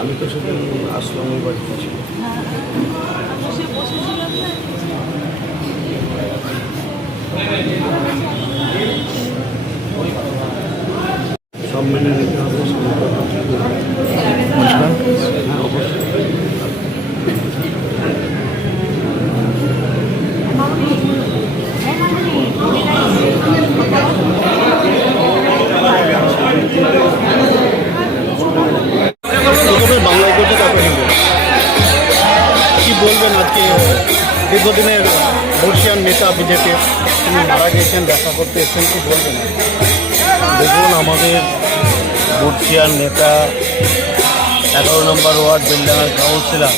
আমি তো সেদিন আসলামের বাড়িতে ছিল। সব মেনে নিতে হবে। হ্যাঁ, অবশ্যই। বাংলায় করতে তারপরে কি বলবেন আজকে দীর্ঘদিনের বর্ষিয়ান নেতা বিজেপি তিনি মারা গিয়েছেন, দেখা করতে এসেছেন, কি বলবেন? দেখুন, আমাদের বর্ষিয়ান নেতা 11 নম্বর ওয়ার্ড বেলডাঙ্গার কাউন্সিলর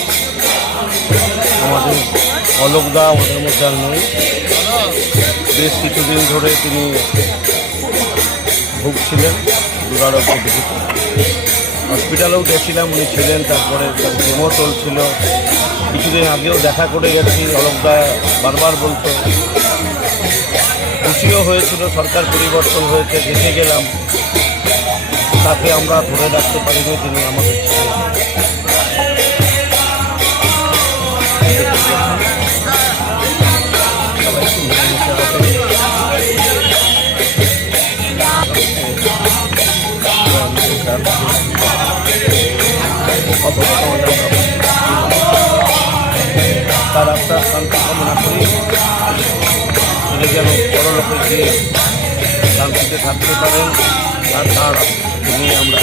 আমাদের অলোক দা আমাদের মধ্যে আর নেই। বেশ কিছুদিন ধরে তিনি ভুগছিলেন দুরারোগ্য বিধিত। হসপিটালেও গেছিলাম, উনি ছিলেন, তারপরে তার কেমো চলছিল। কিছুদিন আগেও দেখা করে গেছি, অলোকদা বারবার বলতো। খুশিও হয়েছিল, সরকার পরিবর্তন হয়েছে, দেখে গেলাম। তাকে আমরা ধরে রাখতে পারিনি, তিনি আমাদের ছিলেন। তার আত্মার শান্তি কামনা করি, তিনি যেন পরলোকে গিয়ে শান্তিতে থাকতে পারেন, আর তার নিয়ে আমরা